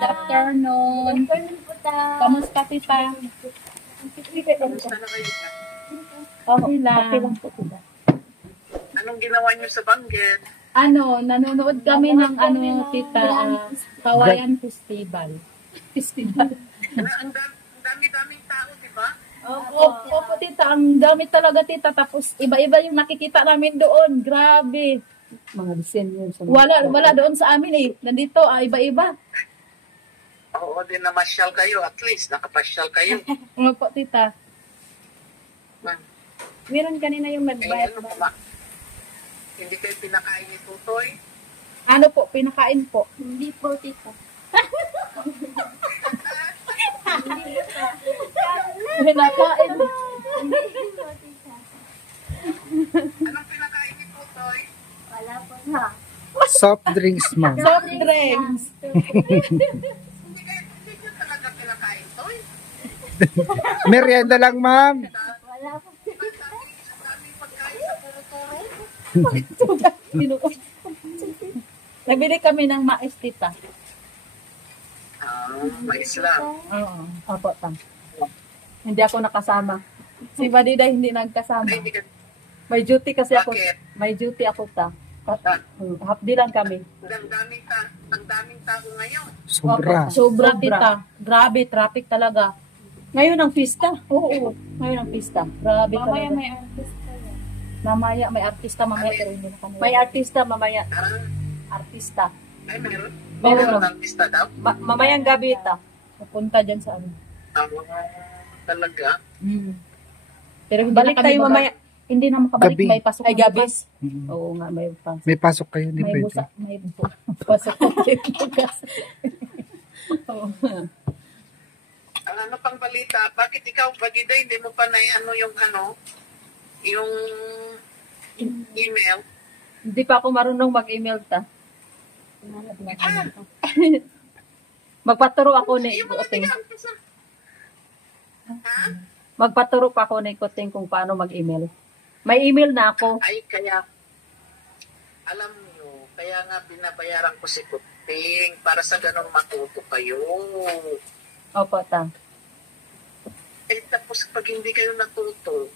Good afternoon. Kamusta, tita? Kamusta na kayo? Okay lang. Okay lang po, tita. Anong ginawa niyo sa Banggit? Nanonood kami ng tita, Kawayan Festival. Ang dami-daming tao, di ba? Opo, tita. Ang dami talaga, tita. Tapos, iba-iba yung nakikita namin doon. Grabe. Mga disenyo. Wala doon sa amin eh. Nandito, iba-iba. Oo, din namasyal kayo. At least, nakapasyal kayo. Opo, tita. Meron kanina yung nagbayad. Ano pa? Hindi kayo pinakain ni Tutoy? Ano po, pinakain po? Hindi po, tita. Pinakain. Anong pinakain ni Tutoy? Wala po na. Soft drinks, ma'am. Soft drinks. Hindi nyo talaga pinakain, Toy? Merienda lang, ma'am. Wala po. Ang daming pagkain sa puro-puro. Nabili kami ng mais, tita. Mais lang. Oo. Opo, tam. Hindi ako nakasama. Si Badida hindi nagkasama. Ay, hindi ka... May duty kasi ako. Bakit? May duty ako, ta. Hapdi lang kami. Ang daming tao ngayon. Sobra. Sobra, tita. Grabe, traffic talaga. Ngayon ang pista. Oo. Ngayon ang pista. Grabe talaga. Mamaya may artista yan. Mamaya may artista, mamaya pero hindi na kami. May artista mamaya. Artista. Ay, meron? Meron. Meron ng pista daw? Mamayang gabi ito. Pupunta dyan sa amin. Talaga? Pero hindi Balik na kami tayo mamaya. Hindi na makabalik. Gabi. May pasok. Ay, na gabi. bukas. Oo nga, may pasok. May pasok kayo, hindi May pwede. busa. May pasok na bukas. Oo. Ang ano pang balita, bakit ikaw, Bagida, hindi mo pa na yung email? Hindi pa ako marunong mag-email ta. Magpaturo ako ni Yung mga Kuting. tingnan. Ha? Magpaturo pa ako ni Kuting kung paano mag-email. May email na ako. Ay, kaya, alam nyo, kaya nga binabayaran ko si Kuting para sa ganun matuto kayo. Opo, ta. Eh, tapos pag hindi kayo natuto,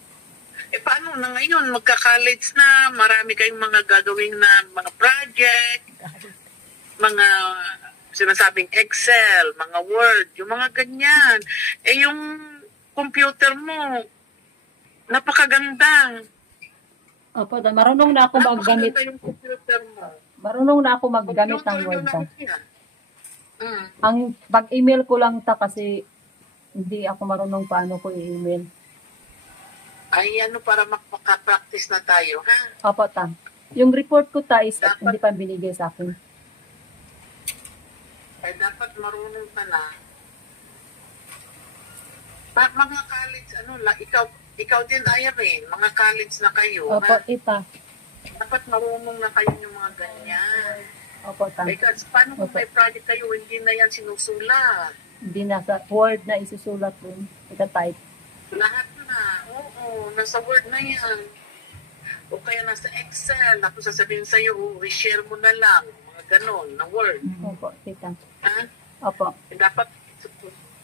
paano na ngayon? Magka-college na, marami kayong mga gagawing na mga project, mga sinasabing Excel, mga Word, yung mga ganyan. Yung computer mo, napakaganda. Opo, ta. Marunong na ako maggamit. Napakaganda yung computer mo. Marunong na ako maggamit ng Computer Word, yun ta. lang yan. Ang pag-email ko lang ta kasi hindi ako marunong paano ko i-email. Ay, para makaka-practice na tayo, ha? Opo, ta. Yung report ko ta is Dapat- hindi pa binigay sa akin. Ay, dapat marunong ka na. Mga college, ikaw din, Irene, mga college na kayo, Opo, ha? tita. Dapat marunong na kayo yung mga ganyan. Opo, ta. Because paano kung Opo. may project kayo, hindi na yan sinusulat. Hindi na sa Word na isusulat yun. Ita-type. Lahat na, oo, nasa Word na yan. O kaya nasa Excel, ako sasabihin sa'yo, i-share mo na lang, mga ganon, na Word. Opo, tita. Ha? Opo. Dapat,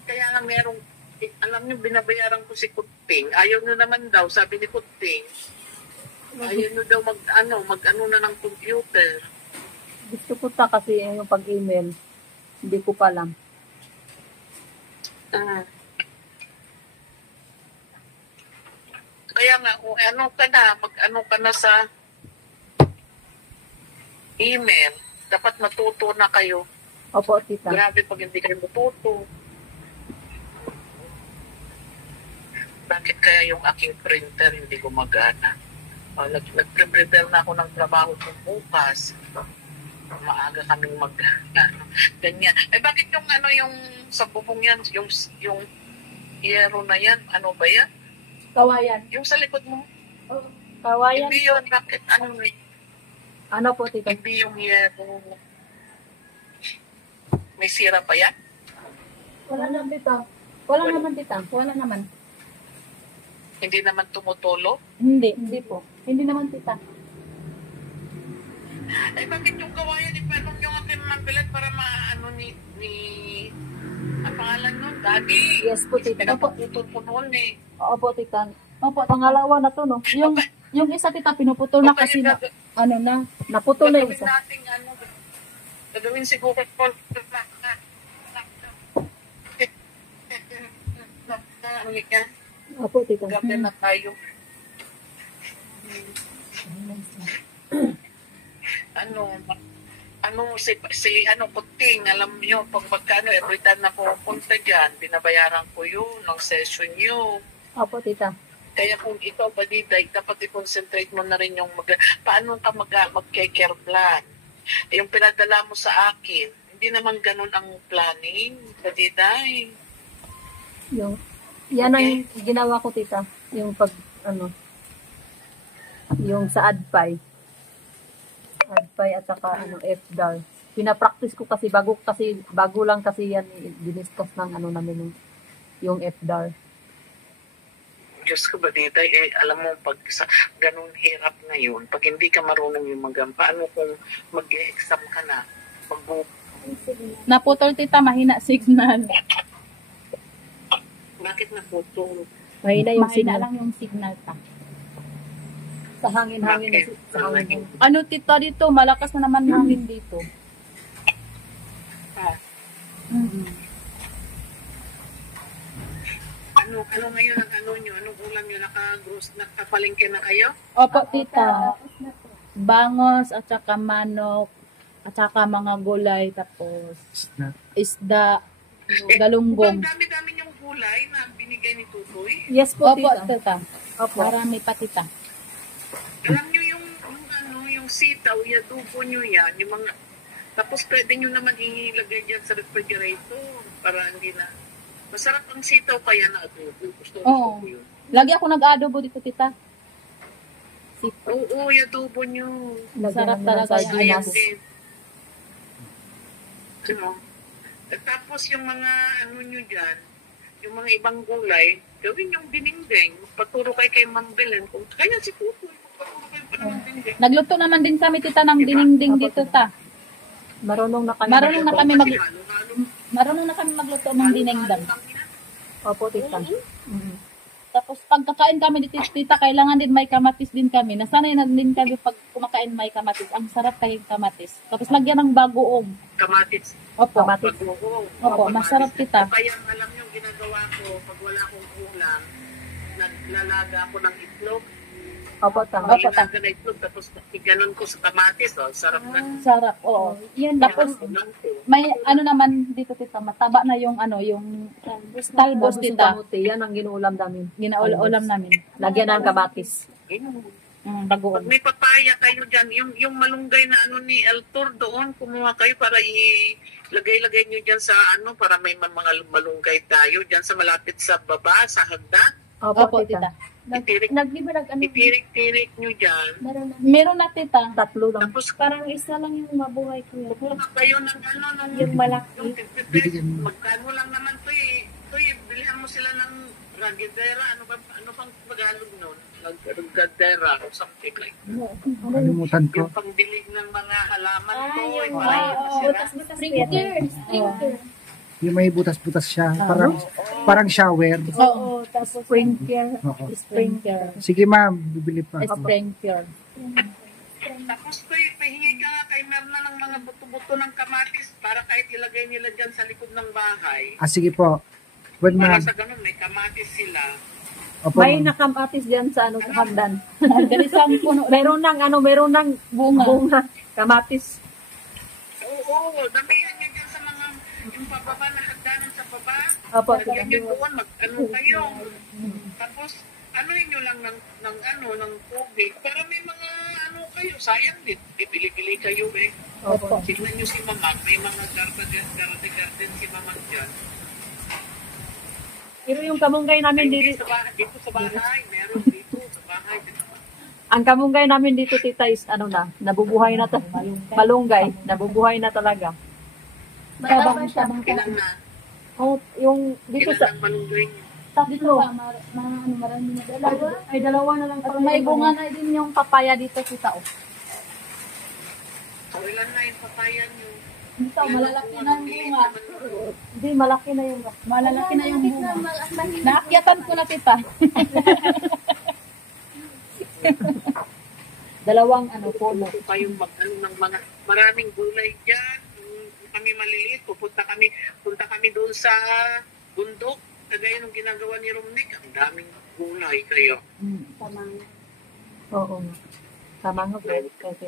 kaya nga alam niyo, binabayaran ko si Kuting. Ayaw niyo naman daw, sabi ni Kuting. Ayaw niyo daw mag-ano na ng computer. Gusto ko ta kasi yung pag-email. Hindi ko pa alam. Kaya nga, kung mag-ano ka na sa email, dapat matuto na kayo. Opo, tita. Grabe pag hindi kayo matuto. Bakit kaya yung aking printer hindi gumagana? Nag-prepare na ako ng trabaho ko bukas. Maaga kaming ganyan. Bakit yung sa bubong yan, yung yero na yan, ano ba yan? Kawayan. Yung sa likod mo, Kawayan. hindi yun, bakit, Ano po, tita? hindi yung yero. May sira pa yan? Wala naman, tita. Wala naman, tita. Wala naman. Hindi naman tumutulo? Hindi po. Hindi naman, tita. Bakit yung kawayan, ipanong nyo nga kay Ma'am Belet para maano ni ang pangalan nun, Daddy. Yes po, tita. Pinaputol ko noon eh. Opo, tita. Opo, pangalawa na to, no? Yung isa, tita, pinuputol na kasi na, ano na, naputol na yung Gagawin isa. natin, gagawin siguro ko Opo, tita. gabi na tayo. Kuting, alam niyo, pag magkano, every time na pupunta dyan, binabayaran ko yun, ng session nyo. Opo, tita. Kaya kung ikaw, Badiday, dapat i-concentrate mo na rin yung paano ka mag-care plan. Yung pinadala mo sa akin, hindi naman ganun ang planning, Badiday. Yan ang ginawa ko, tita. Yung yung sa ADPI at saka FDAR. Pinapractice ko kasi bago lang kasi yan diniscuss ng namin yung FDAR. Diyos ko, Badiday, alam mo, pag sa ganun hirap ngayon, pag hindi ka marunong yung paano kung mag-exam ka na, Naputol, tita, mahina signal. bakit naputol? Mahina yung Mahina signal. lang yung signal, ta. Sa hangin-hangin. Bakit? Sa hangin. Ano, tita, dito? Malakas na naman hangin dito. Ano ngayon ang nyo? Anong ulam nyo? Nakapalingke na kayo? Opo, tita. Bangos, at saka manok, at saka mga gulay, tapos isda, galunggong. Ang dami-dami yung gulay na binigay ni Tutoy. Yes po, Opo, tita. tita. Opo. Marami pa, tita. Alam nyo yung sitaw, yadubo nyo yan, yung mga, tapos pwede nyo naman ilagay dyan sa refrigerator para hindi na, masarap ang sitaw kaya na adobo. Gusto Oo. ko yun. Lagi ako nag-adobo dito, tita. Oo, yadubo nyo. Masarap Lagyan namin ng talaga yan. sardinas. Ayan din. Tapos yung mga nyo dyan, yung mga ibang gulay, gawin yung dininding. Paturo kay Ma'am Belen. Kaya si Tutoy, paturo kayo pa ng dinding. Nagluto naman din kami, tita, ng dininding dito, ta. Marunong na kami. Marunong na kami Kasi halo-halo. Marunong na kami magluto ng dinengdang. Opo, tita. Tapos pag kakain kami dito, tita, kailangan din may kamatis din kami. Nasanay na din kami pag kumakain may kamatis. Ang sarap kayong kamatis. Tapos lagyan ng bagoong. Kamatis. Opo. Kamatis. Bagoong. Opo, masarap, tita. Kaya alam nyo, ginagawa ko, pag wala akong ulam, naglalaga ako ng itlog. Opo, tama. Opo, ta. Nilaga na itlog, tapos iganon ko sa kamatis. Sarap na. Sarap, oo. Tapos may ano naman dito, tita, mataba na yung yung talbos, Talbos, tita. kamote. Yan ang ginuulam namin. Ginaulam namin. Lagyan ng kamatis. Pag Bagoong. may papaya kayo dyan, yung malunggay na ni Altor doon, kumuha kayo para ilagay-lagay nyo dyan sa para may mga malunggay tayo dyan sa malapit sa baba, sa hagdan. Opo, tita. Itirik-tirik nyo dyan. Meron na, tita. Tatlo lang. Tapos Parang isa lang yung mabuhay ko yun. kumuha kayo ng Yung malaki. yung Bibigyan mo. magkano lang naman to bilhan mo sila ng ragidera, ano bang Tagalog nun? Ragidera or something like that. Kalimutan ko. Yung pangdilig ng mga halaman ko, yung Oo, mga sprinkler. Yung may butas-butas siya. Parang shower. Oo, tapos sprinkler. Oo. Sprinkler. Sige ma'am, bibili pa. Sprinkler. Tapos pahingi ka nga kay Merna ng mga buto-buto ng kamatis para kahit ilagay nila dyan sa likod ng bahay. Sige po. When Para ma'am. sa ganun, may kamatis sila. Opo, May ma'am. nakamatis diyan sa sa hagdan. Ganisang puno. Meron ng bunga. Kamatis. Oo, damihan nyo dyan sa mga, yung pababa na hagdanan sa baba. Opo, Lagyan nyo doon, kayo. Tapos, nyo lang ng tubig. Para may mga, kayo, sayang din. Bibili-bili kayo Opo. Tignan nyo si Mama, may mga garden si Mama dyan. Pero yung kamunggay namin dito, Dito sa bahay, meron dito sa bahay. ang kamunggay namin dito, tita, is nabubuhay na malunggay, nabubuhay na talaga. Ilan na? Oh, yung dito Ilan sa ang malunggay nyo? tatlo. Marami na dalawa. Ay, dalawa na lang. At may bunga na din yung papaya dito, tita. So, ilan na yung papaya nyo? Ito, malalaki na yung bunga. Hindi, malaki na yung Malalaki na yung bunga. Naakyatan ko na, tita. dalawang puno. Kung kayong mag-ano ng mga maraming gulay dyan, kung kami maliliit, punta kami doon sa bundok, kagaya ng ginagawa ni Romnick, ang daming gulay kayo. Oo. Tama nga po. Kasi,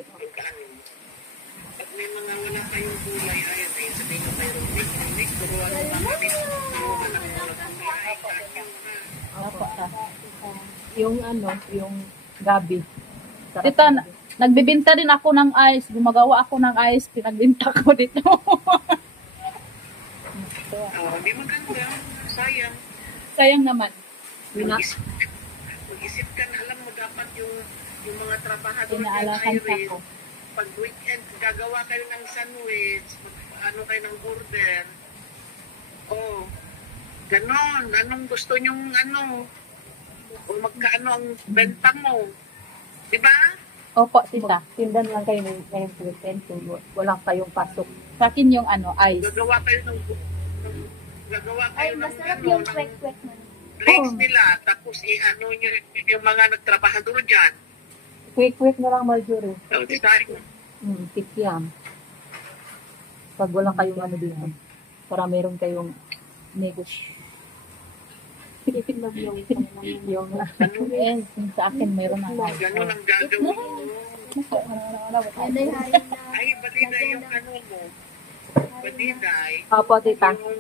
At may mga wala kayong gulay, ayun ay sabihin ko kay Romnick, turuan mo na kami, turuan ng mga gulay, Opo, ta. yung gabi. Sarap Tita, ng gabi. nagbibinta din ako ng ice. Gumagawa ako ng ice. Pinagbinta ko dito. Hindi maganda, sayang. Sayang naman. Mag-isip ka na, alam mo dapat yung mga trabahador Inaalakan ka ko. pag weekend, gagawa kayo ng sandwich, ano kayo ng order. Oh, ganon. Anong gusto nyong o magkaano ang benta mo. Diba? Opo, tita. Tindan lang kayo ngayong weekend kung wala kayong pasok. Sa akin yung ice. Gagawa kayo ng Masarap ano, yung ng kwek-kwek mo. drinks nila, tapos nyo yung mga nagtrabahador dyan. Quick na lang, Marjorie. So, design. Tikyam. Pag wala kayong dito. Para meron kayong negosyo. yung Sa akin meron na ice. Ganon ang gagawin mo. Ay, baliday yung mo. Baliday. Opo, tita. Yung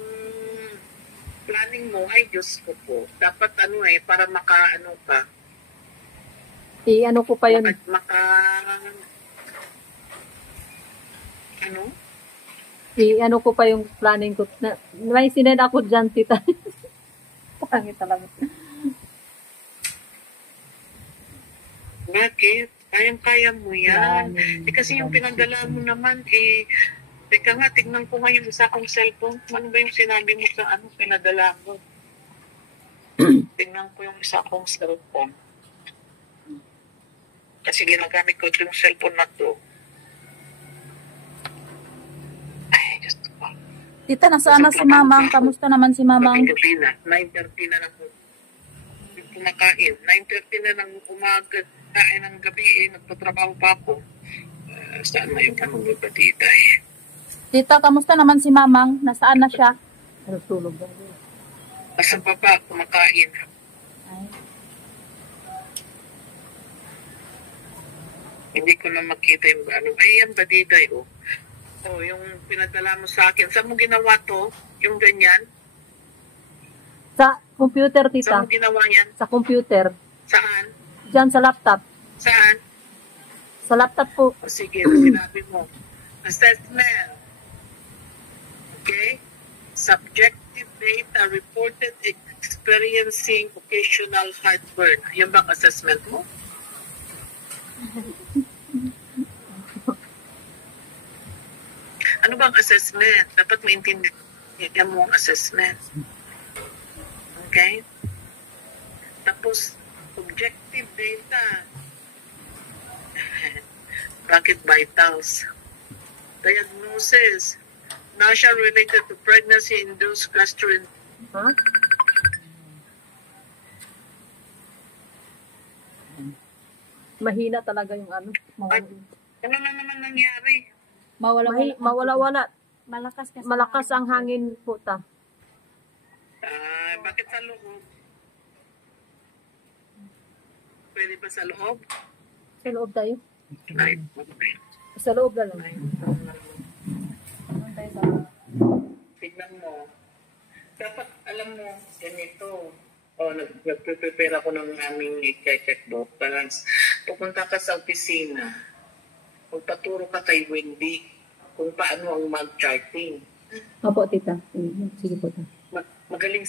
planning mo, ay Diyos ko po. Dapat para maka-ano ka. I-ano ko pa yun. I-ano ko pa yung planning ko. May sinend ako dyan, tita. Pangit talaga. Bakit? Kayang-kaya mo yan. Kasi yung pinagdala mo naman, teka nga, tignan ko nga yung isa kong cellphone. Ano ba yung sinabi mo sa pinadala mo? Tignan ko yung isa kong cellphone. Kasi ginagamit ko yung cellphone na to. Ay, just ko. Tita, nasaan na si Mamang? Kamusta naman si Mamang? 9:30 na ng kumakain. 9:30 na ng umaga, kain ng gabi, nagtatrabaho pa ako. Saan na yung kanong batita Tita, kamusta naman si Mamang? Nasaan na siya? Tulog. Nasa baba, kumakain. Ay. Hindi ko na makita yung ay, yan badiday, oh. Oh, yung pinadala mo sa akin. Saan mo ginawa to? Yung ganyan? Sa computer, Saan tita. mo ginawa yan? Sa computer. Saan? Diyan sa laptop. Saan? Sa laptop po. O sige, sinabi mo. Assessment. Okay? Subjective data reported experiencing occasional heartburn. Yan bang assessment mo? Ano bang assessment? Dapat maintindihan mo ang assessment. Okay? Tapos, objective data. Bakit vitals? Diagnosis. Nausea related to pregnancy-induced gastroenteritis. Ha? Mahina talaga yung Ano na naman nangyari? Mawala-wala. Malakas kasi. Malakas ang hangin po ta. Bakit sa loob? Pwede ba sa loob? Sa loob tayo. Ay, okay. Sa loob na lang. Tignan mo. Dapat, alam mo, ganito. Nag-prepare ako ng aming checkbook. Balance. Pupunta ka sa opisina. Magpaturo ka kay Wendy kung paano ang mag-charting. Opo, tita. Sige po ta. Magaling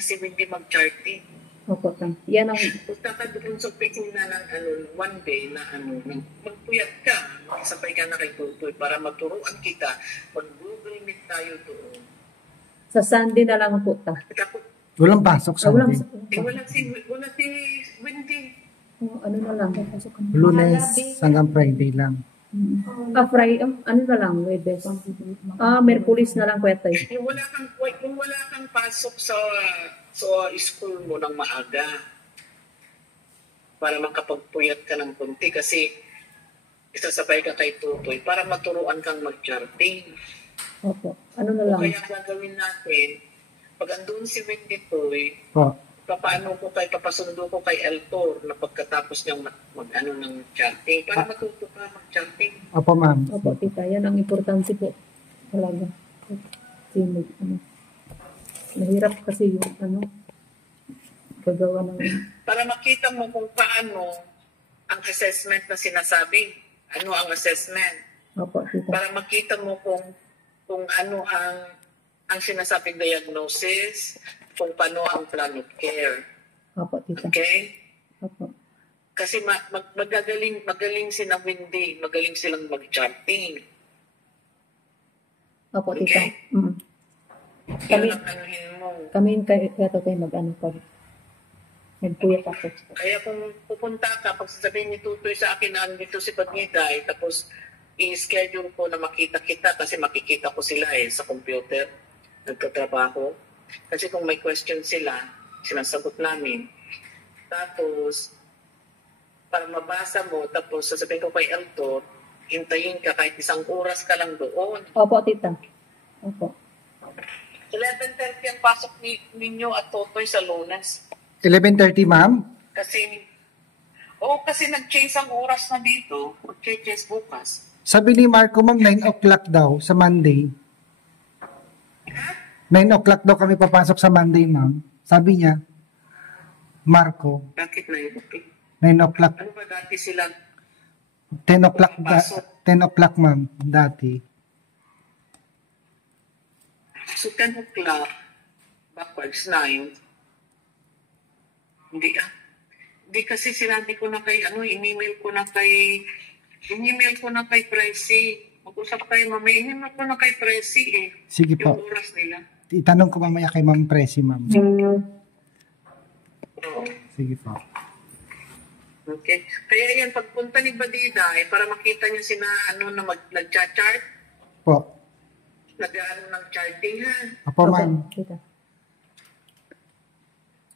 si Wendy mag-charting. Opo ta. Yan ang... Punta ka doon sa opisina ng one day na magpuyat ka. Sabay ka na kay Tutoy para maturuan kita. Mag-Google Meet tayo doon. Sa Sunday na lang po ta. Tapos, Walang pasok sa Walang... wala si Wendy. ano na lang. Lunes hanggang Friday lang. Ano na lang, Webes. Merkulis na lang, Kuya Tay. Yung wala kang pasok sa school mo ng maaga para makapagpuyat ka ng kunti kasi isasabay ka kay Tutoy para maturuan kang mag-charting. Opo. Ano na O lang. kaya gagawin natin, pag andun si Wendy Toy, Po. papasundo ko kay Eltor na pagkatapos niyang mag-ano ng charting para matuto ka mag-charting. Opo, ma'am. Opo, tita. Yan ang importante po. Talaga. Kasi, mahirap kasi yung, gagawa ng, Para makita mo kung paano ang assessment na sinasabi. Ano ang assessment? opo, tita. Para makita mo kung ano ang sinasabing diagnosis, kung paano ang plan of care. Opo, tita. Okay? Opo. Kasi magaling sila Wendy, magaling silang mag-charting. Opo, tita. Okay. Kami, Yun ang anuhin mo. kami kaya tayo mag-ano pag nagpuyat ako. Kaya kung pupunta ka, pag sasabihin ni Tutoy sa akin na andito si Pagniday, tapos i-schedule ko na makita kita kasi makikita ko sila sa computer, nagtatrabaho. Kasi kung may question sila, sinasagot namin. Tapos, para mabasa mo, tapos sasabihin ko kay Eltor, hintayin ka kahit 1 oras ka lang doon. Opo, tita. Opo. 11:30 ang pasok ninyo at Totoy sa Lunes. 11:30, ma'am? Kasi nag-change ang oras na dito. Mag-change bukas. Sabi ni Marco, ma'am, 9 o'clock daw sa Monday. 9 o'clock daw kami papasok sa Monday, ma'am. Sabi niya, Marco, Bakit na yun? 9 o'clock, Ano ba dati sila? 10 o'clock, Papasok. 10 o'clock, ma'am, dati. So 10 o'clock, backwards 9. Hindi kasi sinabi ko na kay, in-email ko na kay Presi. Mag-usap kayo mamaya, in-email ko na kay Presi Sige yung po. oras nila. Itanong ko mamaya kay Ma'am Presi, ma'am. Oo. Sige po. Okay. Kaya yan, pagpunta ni Badida, para makita niya na nag-chart, Po. nag-ano ng charting ha, Apo, ma'am. Opo, tita.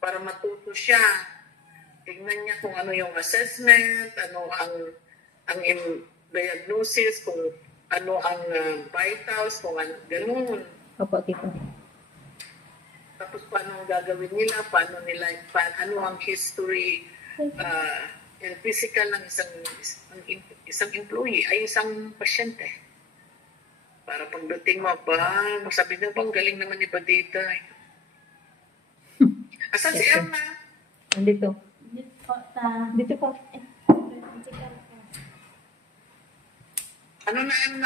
para matuto siya. Tingnan niya kung ano yung assessment, ano ang diagnosis, kung ano ang vitals, kung ano, ganun. Opo, tita. Tapos paano ang gagawin nila, ano ang history and physical ng isang employee, ay isang pasyente. Para pagdating mo, masabi na bang galing naman ni Badita. Asan si Emma? Andito. Dito po.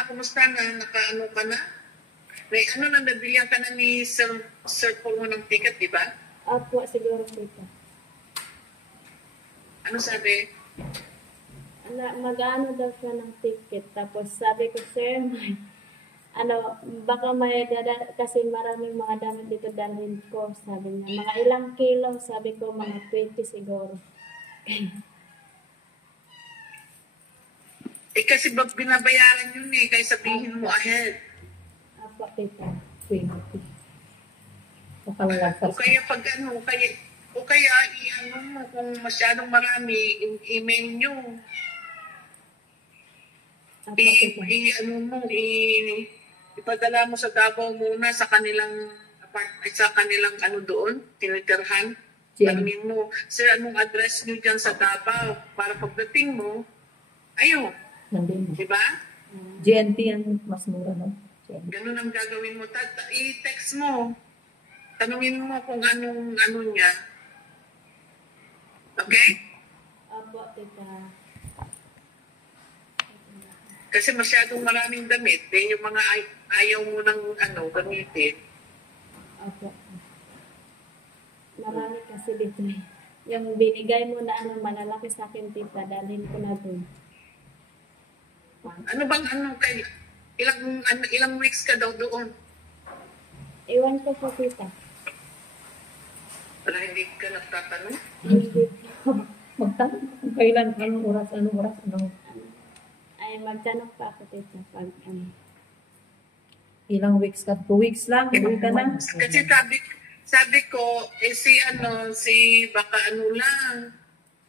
Kumusta na? Nakaano ka na? May nabilihan ka na ni Sir Paul mo ng ticket, di ba? Opo, siguro dito. Ano sabi? Mag-ano daw siya ng ticket. Tapos sabi ko, sir, baka may kasi maraming mga damit dito dalhin ko. Sabi niya, mga ilang kilo? Sabi ko, mga 20 siguro. Kasi binabayaran yun kaya sabihin mo ahead. Opo, tita. 20. Baka wala O kaya i-ano mo, kung masyadong marami, email nyo. Opo, tita. Ipadala mo sa Davao muna sa kanilang doon, tinitirhan. Tanungin mo, sir, anong address nyo dyan sa Davao? Para pagdating mo, ayun, Nandun. di ba? GNT yan, mas mura, no? GNT. Ganun ang gagawin mo. I-text mo. Tanungin mo kung anong niya. Okay? Opo, tita. Kasi masyadong maraming damit. Yung mga ayaw mo ng gamitin. Opo. Marami kasi dito. Yung binigay mo na malalaki sa akin, tita, dalhin ko na dun. Ilang weeks ka daw doon? Iwan ko po, tita. Wala, hindi ka nagtatanong? Hindi po. Magtanong kung kailan, anong oras. Ay, magtanong pa ako tita pag ano. Ilang weeks ka? 2 weeks lang? Uwi ka na? Kasi sabi ko, si baka ano lang.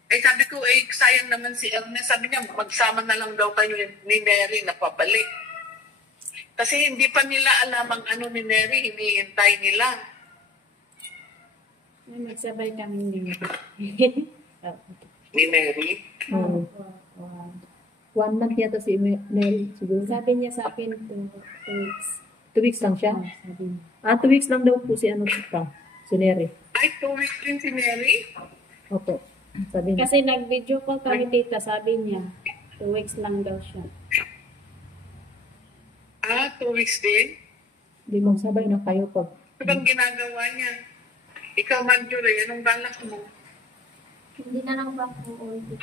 Sabi ko, sayang naman si Ernest. Sabi niya, magsama na lang daw kayo ni Mary na pabalik. Kasi hindi pa nila alam ang ano ni Mary, hinihintay nila. Magsabay kami din. Ni Mary? Oo. 1 month yata si Mary siguro. Sabi niya sa akin 2 weeks. 2 weeks lang siya? Sabi niya. 2 weeks lang daw po si si Neri. Ay, 2 weeks din si Mary? Opo. Sabi niya. Kasi nag-video call kami tita, sabi niya 2 weeks lang daw siya. 2 weeks din? Hindi magsabay na kayo pag. Ano bang ginagawa niya? Ikaw, Marjorie, anong balak mo? Hindi na lang ba po ulit?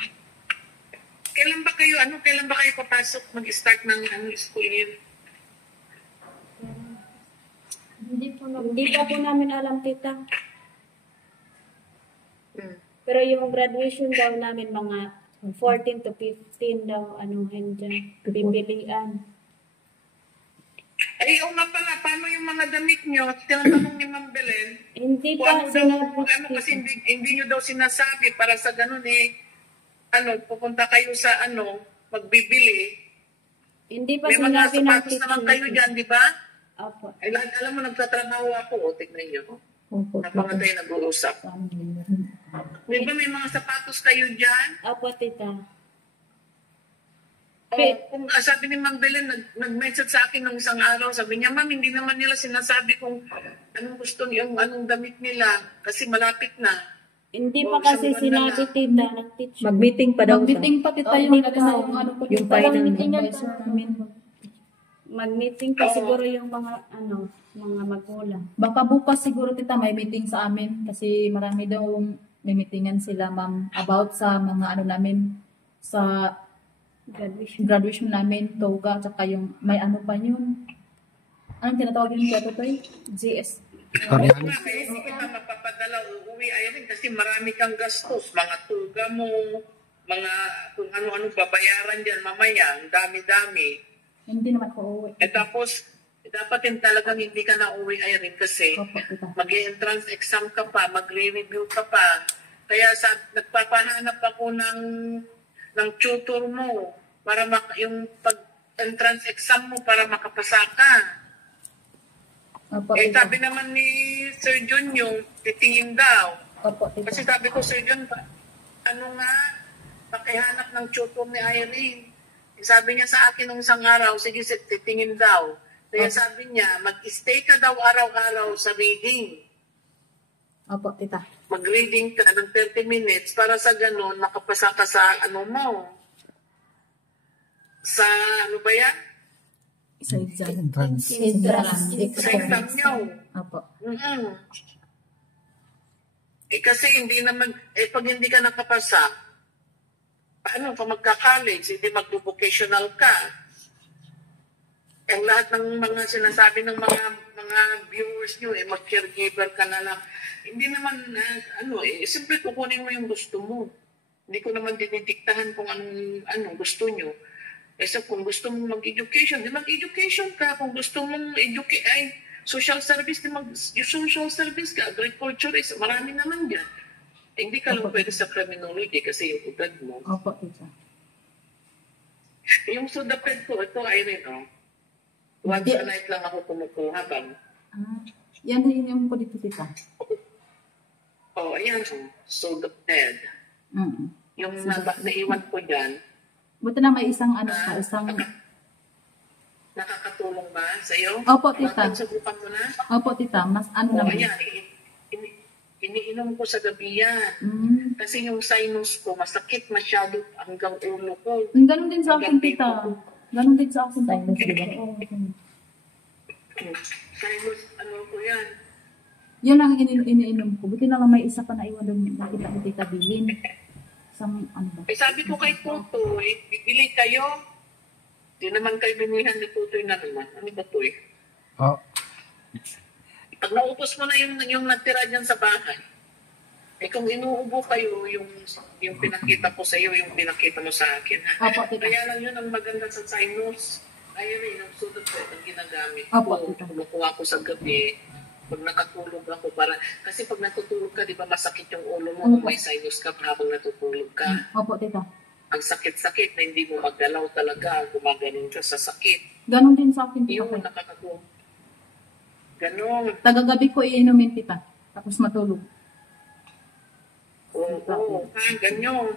Kailan ba kayo papasok mag-start ng school year? Hindi po na. Hindi pa po namin alam tita. Pero yung graduation daw namin mga 14 to 15 daw anuhin dyan. Pipilian. Ay, oo nga pala, paano yung mga damit nyo? Tinatanong ni Ma'am Belen. Hindi Kung pa ano kasi sinabi. hindi nyo daw sinasabi para sa ganun pupunta kayo sa magbibili. Hindi pa May mga sinabi ng sapatos naman kayo dyan, di ba? Opo. Ay, alam mo, nagtatrabaho ako. Tignan nyo. Opo. Napanga tayo nag-uusap. Di ba may mga sapatos kayo dyan? Opo tita. Kung sabi ni Ma'am Belen, nag-message sa akin nung isang araw, sabi niya, ma'am, hindi naman nila sinasabi kung anong gusto niyo, anong damit nila, kasi malapit na. Hindi pa Oo, kasi isang buwan na sinabi tita ng teacher. Mag-meeting pa daw siya. Mag-meeting pa tita Oh, yung hindi nagsasaw pa. ano po. Yung final advisor namin. Mag-meeting pa Oo. siguro yung mga mga magulang. Baka bukas siguro tita may meeting sa amin kasi marami daw may meetingan sila ma'am about sa mga namin sa graduation namin, toga, tsaka yung may ano pa yun. Anong tinatawag yun kaya Totoy? GS. Oo nga, kaya hindi kita mapapadala, uuwi, ayaw kasi marami kang gastos, mga tuga mo, mga kung ano-ano babayaran dyan, mamaya, ang dami-dami. Hindi naman ko uwi. Tapos, dapat din talagang hindi ka na uwi, Irene, kasi Opo, tita. mag-entrance exam ka pa, magre-review ka pa. Kaya nagpapahanap ako ng tutor mo para yung pag-entrance exam mo para makapasa ka. Opo, Eh, tita. sabi naman ni Sir John yung titingin daw. Opo, tita. Kasi sabi ko, Sir John, pakihanap ng tutor ni Irene. Eh, sabi niya sa akin nung isang araw, sige, titingin daw. Kaya sabi niya, mag-stay ka daw araw-araw sa reading. Opo, tita. Mag-reading ka ng 30 minutes para sa ganun, makapasa ka sa sa ano ba yan? Sa exam. Entrance. Sa exam nyo. Opo. Kasi hindi naman, pag hindi ka nakapasa, paano ka magka-college, hindi mag-vocational ka? Ang lahat ng mga sinasabi ng mga viewers nyo, mag-caregiver ka na lang. Hindi naman, siyempre kukunin mo yung gusto mo. Hindi ko naman dinidiktahan kung anong gusto nyo. So kung gusto mong mag-education, di mag-education ka. Kung gusto mong social service, social service ka. Agriculture is, marami naman dyan. Hindi ka lang pwede sa criminology kasi yung edad mo. Opo, tita. Yung sudaped ko, ito Irene, once a night lang ako kumukuha bang. Yan din yung ko dito, tita. Ayan, sudaped. Yung naiwan ko dyan, Buti na may isang isang... nakakatulong ba sa'yo? Opo, tita. Subukan mo na? Opo, tita. Mas naman. Ayan, iniinom ko sa gabi yan. Kasi yung sinus ko, masakit masyado hanggang ulo ko. Ganun din sa akin, tita. Ganun din sa akin. Sinus, ko yan. Yun lang iniinom ko. Buti na lang may isa pa na iwan doon. Nakita ko, tita, bilin. Isang ba? Sabi ko kay Tutoy, bibili kayo. Di naman kayo binihan ni Tutoy na naman. Ano ba to Oh. Pag naupos mo na yung natira dyan sa bahay, kung inuubo kayo, yung pinakita ko sa iyo, yung pinakita mo sa akin. Ha? Opo, tita. Kaya lang yun ang maganda sa sinus. Ayun rin, ang sudot ko, ang ginagamit Opo, ko. tita. Kumukuha ko sa gabi. Pag nakatulog ako, kasi pag natutulog ka, di ba masakit yung ulo mo kung may sinus ka habang natutulog ka. Opo, tita. Ang sakit-sakit na hindi mo magdalaw talaga, gumaganon ka sa sakit. Ganon din sa akin, tita. Yun, nakakatuwa. Ganon. Tagagabi ko iinumin, tita. Tapos matulog. Oo, ganyan.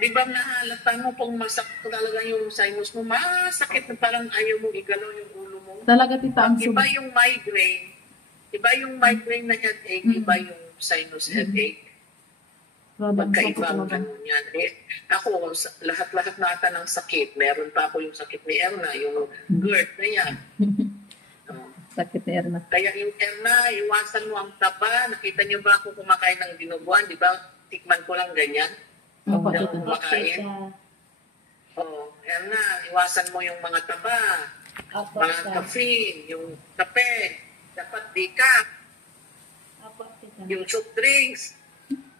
Di ba nahalata mo pag masakit talaga yung sinus mo, masakit na parang ayaw mo igalaw yung ulo mo. Talaga, tita, ang Iba sulit. yung migraine. Iba yung migraine na headache, iba yung sinus headache. Grabe, ang sakit Magkaiba ang talaga. ganun yan. Ako, lahat-lahat na ata ng sakit. Meron pa ako yung sakit ni Erna, yung GERD na yan. Sakit ni Erna. Kaya yung Erna, iwasan mo ang taba. Nakita niyo ba ako kumakain ng dinuguan? Di ba? Tikman ko lang ganyan. Opo, Hindi ako tita. kumakain. Oo. Erna, iwasan mo yung mga taba. Apo, Mga tita. caffeine, yung kape. Dapat decaf. Apo, tita. Yung soft drinks.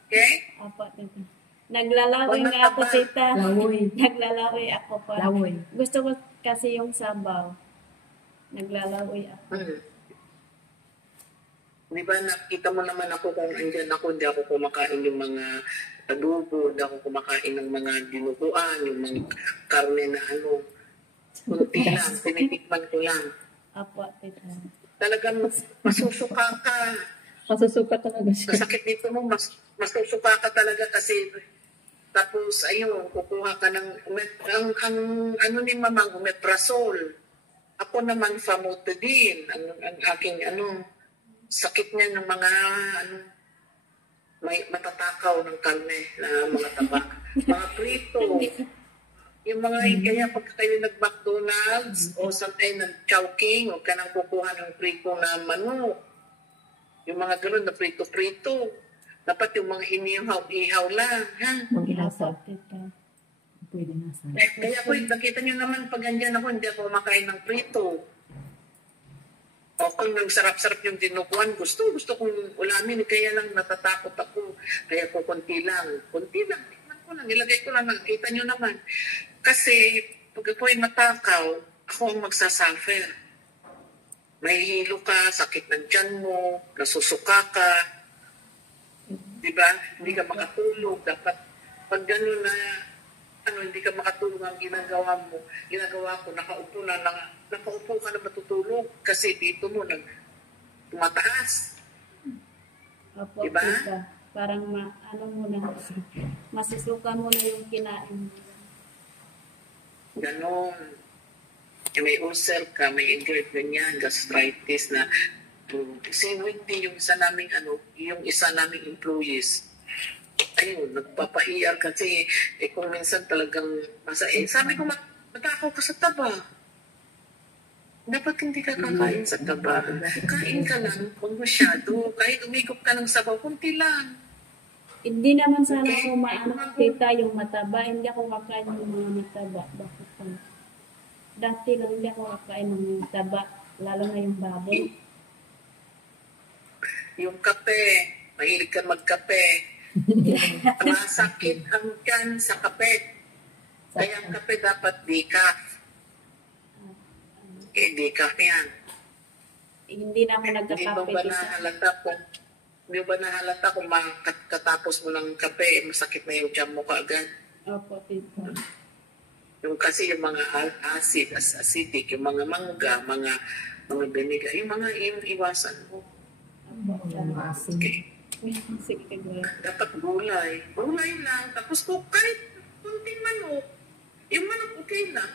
Okay? Apo, tita. Naglalaway Wag nga ako, mataba. tita. Lawoy. Naglalaway ako pa. Lawoy. Gusto ko kasi yung sabaw. Naglalaway ako. Di ba, nakita mo naman ako kung andyan ako, hindi ako kumakain yung mga adobo, hindi ako kumakain ng mga dinuguan, yung mga karne na kunti lang, tinitikman ko lang. Apo, tita. Talagang masusuka ka. Masusuka talaga siya. Masakit dito mo, masusuka ka talaga kasi tapos ayun, kukuha ka ng ang ano ni Mamang omeprazole. Ako naman famotidine, ang aking sakit niya ng mga may matatakaw ng karne na mga taba. Mga prito. Yung mga kaya pag kayo nag-McDonald's o something ng Chowking, huwag ka nang kukuha ng prito na manok. Yung mga ganun na prito-prito. Dapat yung mga inihaw-ihaw lang. Ha? Huwag inasa. Apo, tita. Pwede nasa. Kaya po, nakita nyo naman pag andyan ako, hindi ako kumakain ng prito. O kung nagsarap-sarap yung dinuguan, gusto kong ulamin, kaya lang natatakot ako. Kaya ko konti lang, tingnan ko lang, nilagay ko lang, nakita nyo naman. Kasi pag ako'y matakaw, ako ang magsasuffer. Mahihilo ka, sakit ng tiyan mo, nasusuka ka, di ba? Hindi ka makatulog. Dapat pag gano'n na, hindi ka makatulog ang ginagawa ko, nakaupo ka na matutulog kasi dito mo tumataas. Apo, Diba? tita. Parang masisukan mo na yung kinain mo. Ganon. May ulcer ka, may GERD, ganyan, gastritis na si Wendy, yung isa naming employees, ayun, nagpapa-ER kasi kung minsan talagang sabi ko, matakaw ka sa taba. Dapat hindi ka kakain sa taba. Kain ka lang, kung masyado. Kahit umikop ka ng sabaw, kunti lang. Hindi naman sana ako tita, yung mataba. Hindi ako makain ng mga mataba. Bakit pa? Dati lang hindi ako makain ng mga mataba. Lalo na yung baboy. Yung kape, mahilig ka magkape. Masakit ang tiyan sa kape. Kaya ang kape dapat decaf. Decaf yan. Hindi na ako Hindi nagkakape. ba tita. nahalata kung katapos mo ng kape, masakit na yung tiyan mo kaagad. Opo, tita. Yung kasi yung mga acidic, yung mga mangga, mga vinegar, yung iwasan mo. Maasim. Okay. Sige, gulay. Dapat gulay. Gulay lang. Tapos kahit kunting manok. Yung manok okay lang.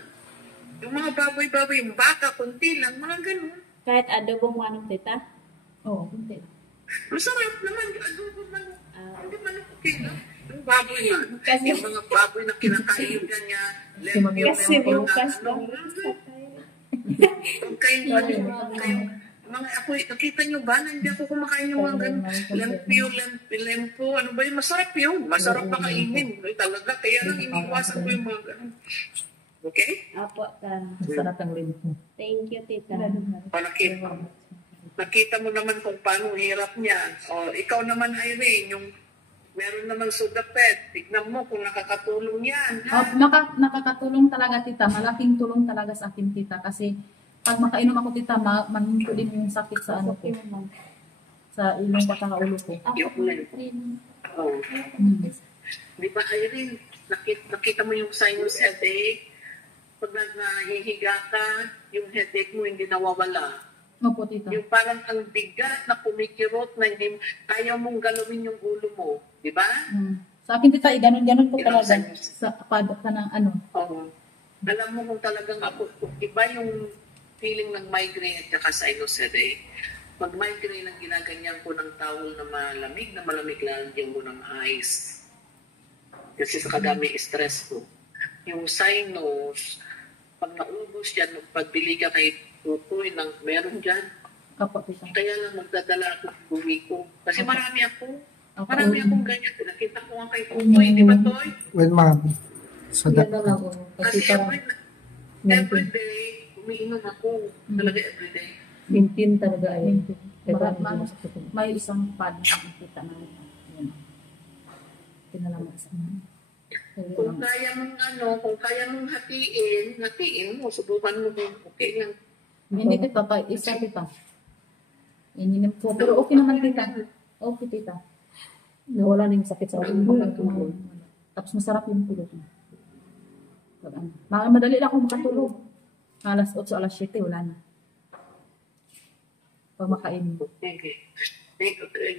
Yung mga baboy-baboy, yung baka, kunti lang, mga ganun. Kahit adobong manok, tita? Oo, hindi. Masarap naman yung adobo manok. Ah. Hindi manok okay lang. Yung baboy na. Kasi- Yung mga baboy na kinakain yung ganyan. Kasi bukas ba? Huwag kayong ako, nakita nyo ba na hindi ako kumakain yung mga ganun? Lempo, ano ba yun? Masarap yun. Masarap na kainin. Talaga, kaya lang iniwasan ko yung mga ganun. Okay? Apo, tan. Masarap ang limpo. Thank you, tita. O nakita mo naman kung paano hirap niya. O ikaw naman, Irene, yung meron naman Sudafed. Tignan mo kung nakakatulong yan. Oh, Ha? nakakatulong talaga tita, malaking tulong talaga sa akin tita kasi pag makainom ako tita, mahinto din yung sakit sa ano ko, sa ilong pagkakaulo ko. Yung, oh. Hmm. Di ba, Irene, nakita mo yung sinus headache? Pag nahihiga ka, yung headache mo hindi nawawala. Opo tita. Yung parang ang bigat na kumikirot na hindi ayaw mong galawin yung ulo mo. Di ba? Hmm. Sa akin tita, ganon ko Ilang talaga sinus? sa pada ka ng ano. Oo. Alam mo kung talagang iba yung feeling ng migraine at saka sinus headache. Pag migraine ang ginaganyan ko ng towel na malamig lalagyan mo ng ice. Kasi sa kadami stress ko. Yung sinus, pag naubos yan, pagbili ka kay tutoy ng meron dyan. Opo tita. Kaya lang magdadala ako ng buwi ko. Kasi marami ako. Opo. Marami akong ganyan. Nakita ko nga kay tutoy, di ba toy? Well, ma'am. So Yan that, na lang ako. Kasi Kasi parang everyday, umiinom ako. Talaga everyday. Maintain talaga ayun. may isang pad na nakita na yan. Pinalaman sa Kung kaya mong kung kaya mong hatiin mo, subukan mo din. Okay lang. Hindi tita, isa tita. Ininom ko. Pero okay naman tita. Okay tita. Nawala na yung sakit sa ulo. Tapos masarap yung tulog. Pag ano. Madali lang akong makatulog. Alas 8, alas 7, wala na. Pag makain. Okay.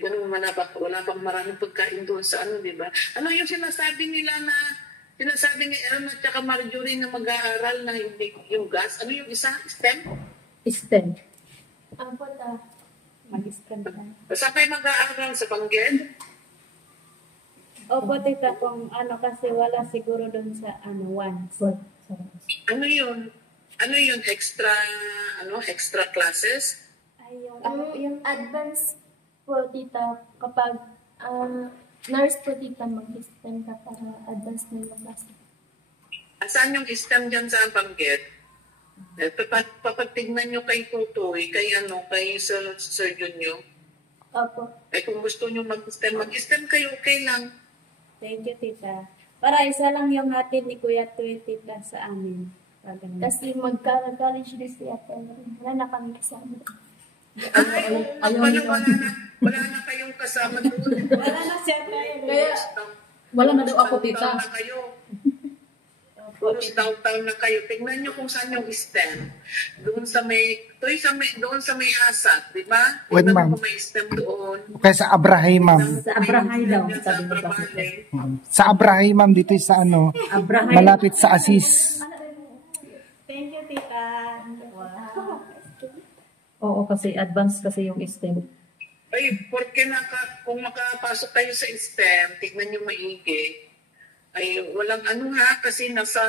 Ganun wala pang maraming pagkain doon sa di ba? Ano yung sinasabi ni Aaron at saka Marjorie na mag-aaral na hindi yung gas? Ano yung isa? STEM? Stem. Ang punta. Mag-stem ka. Saan kayo mag-aaral? Sa Bangged? Opo, tita, kung kasi wala siguro doon sa once. Ano yun? Ano yun? Extra classes? Ay, Yung advance po, tita, kapag nurse po, tita, mag-STEM ka para advance na yung klase. Saan yung STEM dyan sa Bangged? Papagtignan nyo kay Tutoy, kay surgeon nyo. Opo. Kung gusto nyo mag-STEM kayo, okay lang. Thank you, tita. Para isa lang yung hatid ni Kuya Tuy, tita, sa amin. Kasi magka-college din siya. Wala na kami kasama. Wala na kayong kasama doon. Wala na siya tayo. Kaya, wala na daw ako tita. Downtown na kayo. Puros downtown na kayo. Tingnan nyo kung saan yung STEM. Doon sa may asat, di ba? Well, Tingnan ma'am. mo kung may STEM doon. kaya sa Abrahay, ma'am. Sa Abrahay daw, Sa sabi mo ba? Abrahay. Sa Abrahay, ma'am, dito sa Abrahay. malapit sa Asis. Thank you, tita. Oo, kasi advance kasi yung stem. Ay, porque kung makapasok kayo sa STEM, tignan nyo maigi. Ay, walang kasi nasa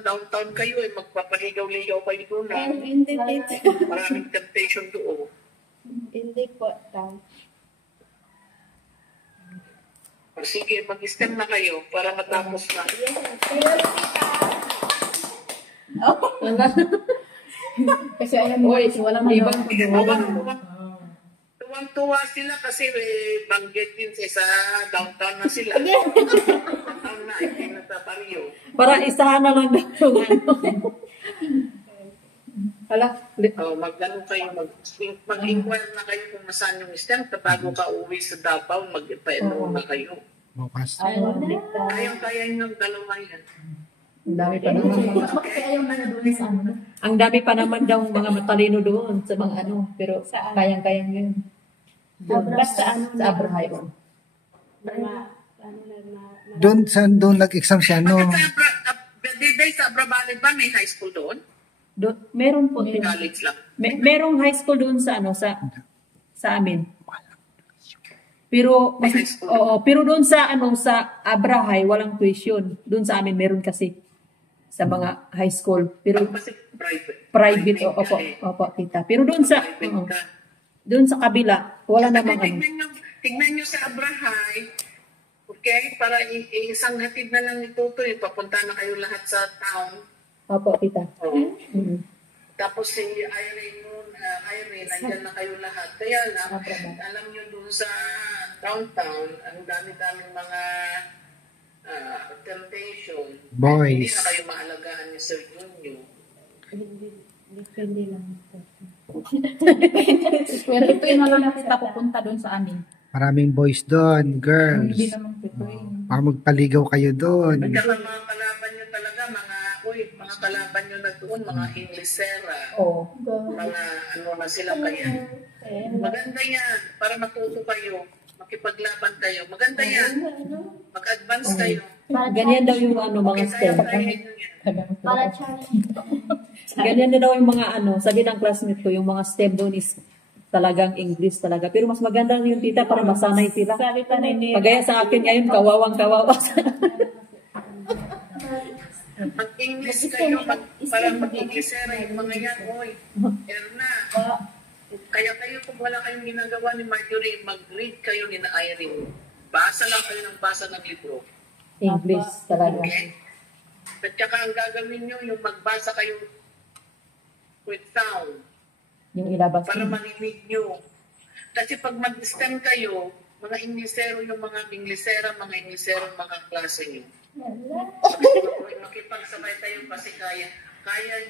downtown kayo, magpapaligaw-ligaw kayo doon. Hindi, tita. Maraming temptation doon. Hindi po, tita. O sige, mag-STEM na kayo para matapos na. Kasi ayan mo, wala na daw ako doon. Tuwang-tuwa sila kasi Bangged din sa downtown na sila. Downtown na, hindi na sa Barrio. Para isahan na lang daw yung Hala, Mag-ano kayo, mag-inquire na kayo kung nasaan yung STEM. Bago ka uwi sa Davao, mag-enroll na kayo. Bukas. Kayang-kaya nyo ang dalawa yan. Ang dami pa naman. bakit ayaw na doon sa ano? Ang dami pa naman daw mga matalino doon sa mga pero kayang-kayang yun. Basta Sa Abrahay. oh. Doon nag-exam siya, no? Sa Abrabales ba may high school doon? Meron po. College lang. Merong high school doon sa sa amin. Pero pero doon sa sa Abrahay walang tuition. Doon sa amin meron kasi sa mga high school. Pero Kasi private opo tita. Pero doon sa doon sa kabila wala namang Tignan nyo sa Abrahay. Okay? Para isang hatid na lang ni Tutoy. Papunta na kayo lahat sa town. Opo tita. Tapos si Irene noon, Irene, nandyan na kayo lahat. Kaya lang, alam nyo dun sa downtown, ang dami-daming mga temptation. Hindi Boys. na kayo maalagaan ni Sir Junyo. Depende lang. Pero ito yung lang kita pupunta doon sa amin. Maraming boys doon, girls. Hindi naman ito Baka magpaligaw kayo doon. At saka mga kalaban nyo talaga, mga kalaban nyo na doon, mga Inglesera. Oo. Mga ano na sila kaya. Maganda yan, para matuto kayo, makipaglaban kayo. Maganda yan, mag-advance kayo. Ganyan daw yung mga STEM. Kaya-kaya nyo yan. Para Charlie. Ganyan din daw yung mga sabi ng classmate ko, yung mga STEM doon is talagang English talaga. Pero mas maganda yung tita para masanay sila. Sabi pa na hindi. Pagaya sa akin ngayon, kawawang-kawawa. Mag-English kayo, para mag-Inglesera yung mga yan. Oy, Erna. Kaya kayo, kung wala kayong ginagawa ni Marjorie, mag-read kayo ni na Irene. Basa lang kayo ng basa ng libro. English talaga. Okay? At saka ang gagawin nyo, yung magbasa kayo with sound. Yung ilabas Para mo. marinig nyo. Kasi pag mag-STEM kayo, mga Inglesero yung mga Inglesera, mga klase nyo. Makipagsabay tayo kasi kaya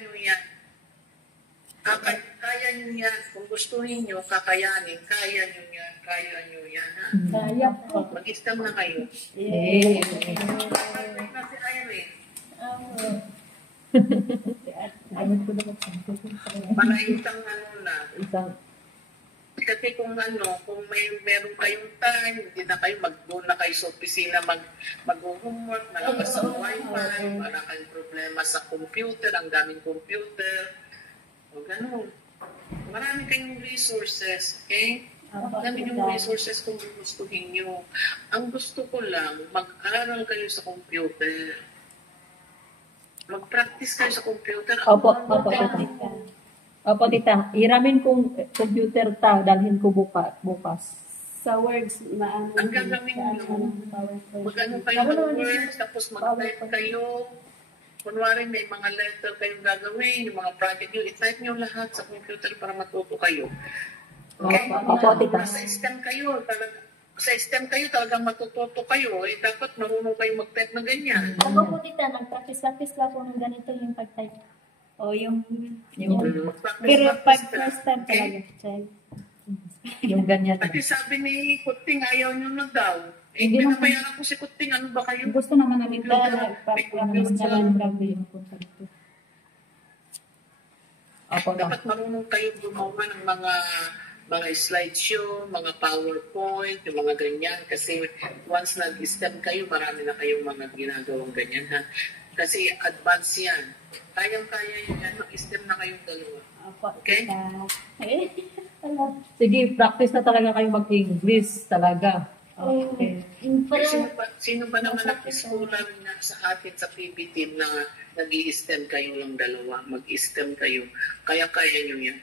nyo yan. Kaya nyo yan. Kung gusto niyo kakayanin, kaya nyo yan. Ha? Kaya po. Mag-STEM na kayo. Eh. Sabay na si Irene. Para isang ano na. Isang, Kasi kung meron kayong time, hindi na kayo doon na kayo sa opisina mag-homework, malakas sa wifi, wala kayong problema sa computer, ang daming computer, o ganun. Marami kayong resources, okay? Marami yung resources kung gustuhin nyo. Ang gusto ko lang, mag-aral kayo sa computer. Mag-practice kayo sa computer. Opo, tita. Opo, tita. Hiramin kong computer dalhin ko bukas. Sa words, maano. Ang gagawin nyo, mag-ano kayo ng words, tapos mag-type kayo. Kunwari may mga letter kayong gagawin, yung mga project nyo, i-type nyo lahat sa computer para matuto kayo. Okay? Opo, tita. Sa STEM kayo, talagang matututo kayo. Dapat marunong kayo mag-type na ganyan. Ako po tita, nag-practice lang po ng ganito yung pag-type. O yung... Mag-practice, Pero pag practice first lang. time Okay? talaga, child. Yung ganyan. Kasi sabi ni Kuting, ayaw nyo na daw. Hindi naman. Pinabayaran ko si Kuting, ano ba kayo? Gusto naman namin ito. Pag-practice na lang kami. Opo, Dapat marunong kayo gumawa ng mga slideshow, mga PowerPoint, yung mga ganyan. Kasi once nag-STEM kayo, marami na kayong mga ginagawang ganyan. Ha? Kasi advance yan. Kayang-kaya yun yan. Mag-STEM na kayong dalawa. Opo, Okay? tita. Sige, practice na talaga kayo mag-English talaga. Okay. Sino ba naman nag-schoolan na sa atin sa PB team na nag-i-STEM kayo lang dalawa? Mag-STEM kayo. Kaya-kaya nyo yan.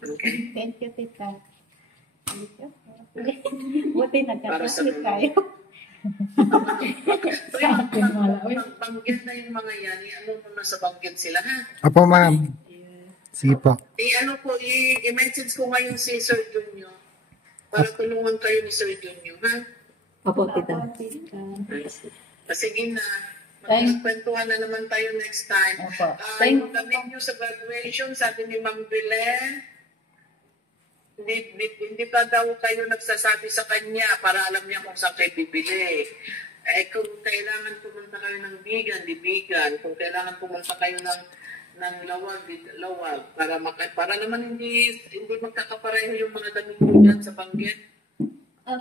Okay? Thank you, tita. Thank you. Buti Para sa nagkatapos kayo. So yung banggit na yung mga yan, ano mo na sa banggit sila, ha? Opo, ma'am. Sige po. I-message ko ngayon si Sir Junyo para tulungan kayo ni Sir Junyo, ha? Opo, tita. Sige na. Magkwentuhan na naman tayo next time. Opo. Yung damit nyo sa graduation, sabi ni Ma'am Belen, hindi pa daw kayo nagsasabi sa kanya para alam niya kung saan kayo bibili. Kung kailangan pumunta kayo ng bigan, di bigan. Kung kailangan pumunta kayo ng lawag, di lawag. Para naman hindi magkakapareho yung mga damit nyo dyan sa banggit. Pero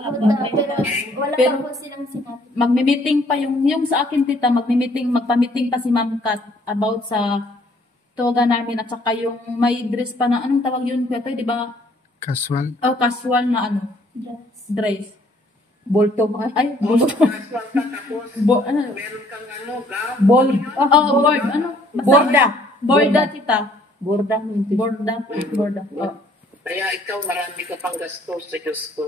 wala pa po silang sinabi. Magmi-meeting pa yung sa akin tita, magpa-meeting pa si Ma'am Kat about sa toga namin at saka yung may dress pa na, anong tawag yun? Kaya di ba? Casual. Oh, casual na dress. Bolto. Ay, bolto. Casual ka, tapos Ano? meron kang gown. Bol. Oh, board. Ano? Borda. Borda, tita. Borda. Borda. Oh. Kaya ikaw, marami ka pang gastos sa Diyos ko.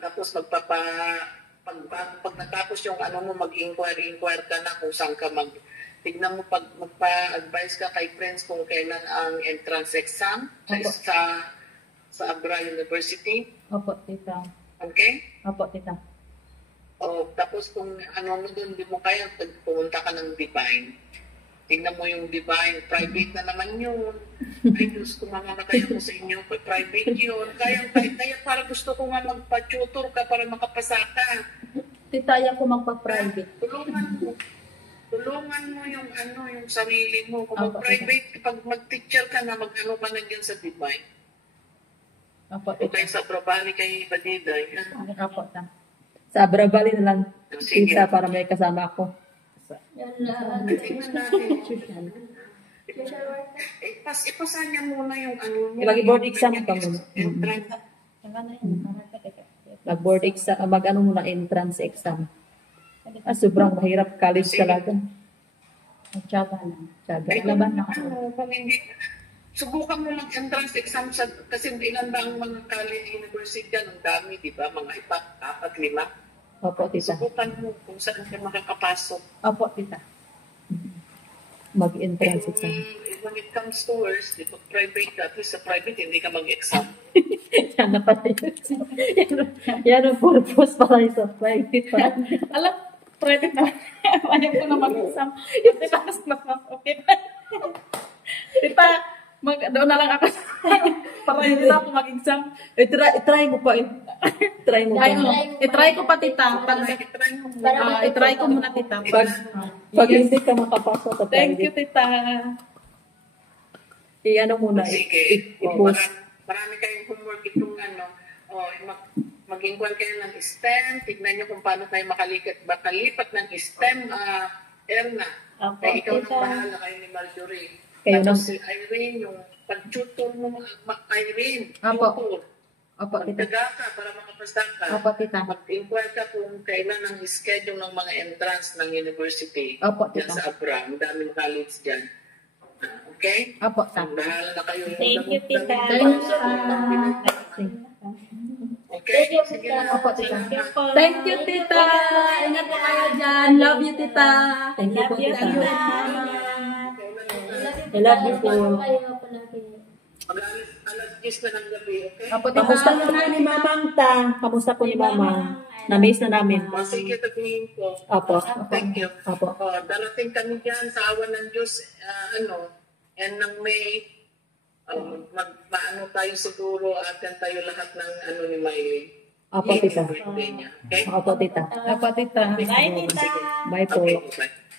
Tapos pag natapos yung ano mo, mag-inquire ka na kung saan ka tignan mo pag magpa-advise ka kay friends kung kailan ang entrance exam sa Abra University. Opo, tita. Okay? Opo, tita. O, tapos kung ano mo doon, di mo kaya, pumunta ka ng Divine. Tingnan mo yung Divine, private na naman yun. Ay, Diyos ko, mamamatay ako sa inyo, private yun. Kaya para gusto ko nga magpa-tutor ka para makapasa ka. Tita, ayaw ko magpa-private. Tulungan mo yung yung sarili mo. Kung Opo, mag-private, pag mag-teacher ka na, mag-ano ka na dyan sa Divine. Opo, O tita. kaya sa Brabali kay Badiday. Opo, tita. Sa Abra Valley na lang, Sige. tita, para may kasama ako. Yan lang. Tingnan natin. Social worker. Ipasa niya muna yung mo. Mag-board exam ka muna. Entrance. Mag-board exam, muna entrance exam. Sobrang mahirap college talaga. Magtsaga lang. Tsaga. Ay, Laban na ako. kung hindi, subukan mo mag-entrance exam kasi ilan ba ang mga college university dyan? Ang dami, di ba? Mga 4, 5. Opo, tita. Subukan mo kung saan ka makakapasok. Opo, tita. Mag-entrance Kung exam. when it comes to worse, di ba private ka, at least sa private, hindi ka mag-exam. Yan na pala yun. Yan ang purpose pala yung sa private. Alam, private na. Ayaw ko na mag-exam. Yung tita, okay pa. Tita, doon na lang ako. Para hindi na ako mag-exam. Try mo pa. Try mo pa. I-try ko pa, tita. Try mo. I-try ko muna, tita. Pag hindi ka makapasok sa Thank you, private, tita. i-ano muna. Sige. I-post. Marami kayong homework itong mag-inquire kayo ng STEM. Tignan nyo kung paano tayo makalipat ng STEM, Erna. Opo, Kaya ikaw nang tita. bahala kayo ni Marjorie. Kayo Tapos nang- si Irene, yung pag-tutor mo, Irene, Apo. tutor. Opo, tita. Magtaga ka para makapasa ka. Opo, tita. Mag-inquire ka kung kailan ang schedule ng mga entrance ng university. Opo, Diyan tita. sa Abra. Ang daming college dyan. Okay? Opo, tita. Bahala na kayo. Thank you, tita. Okay? Sige na. Opo, tita. Thank you po. Thank you, tita. Ingat po kayo dyan. Love you, tita. Thank you po. Love you, tita. tita. I love you po. Kayo palagi. Mag-alas 10 na ng gabi, okay? Opo, tita. Kamusta po na ni Mamang ta? Kamusta po ni Mama? Na-miss na namin. Sige, tabihin ko. Opo. Thank you. Opo. Darating kami dyan sa awa ng Diyos, and ng May, maano tayo siguro, atin tayo lahat ng ni Miley. Opo, tita. Birthday niya. Okay? Opo, tita. Opo, tita. Bye, tita. Bye po. Okay, bye.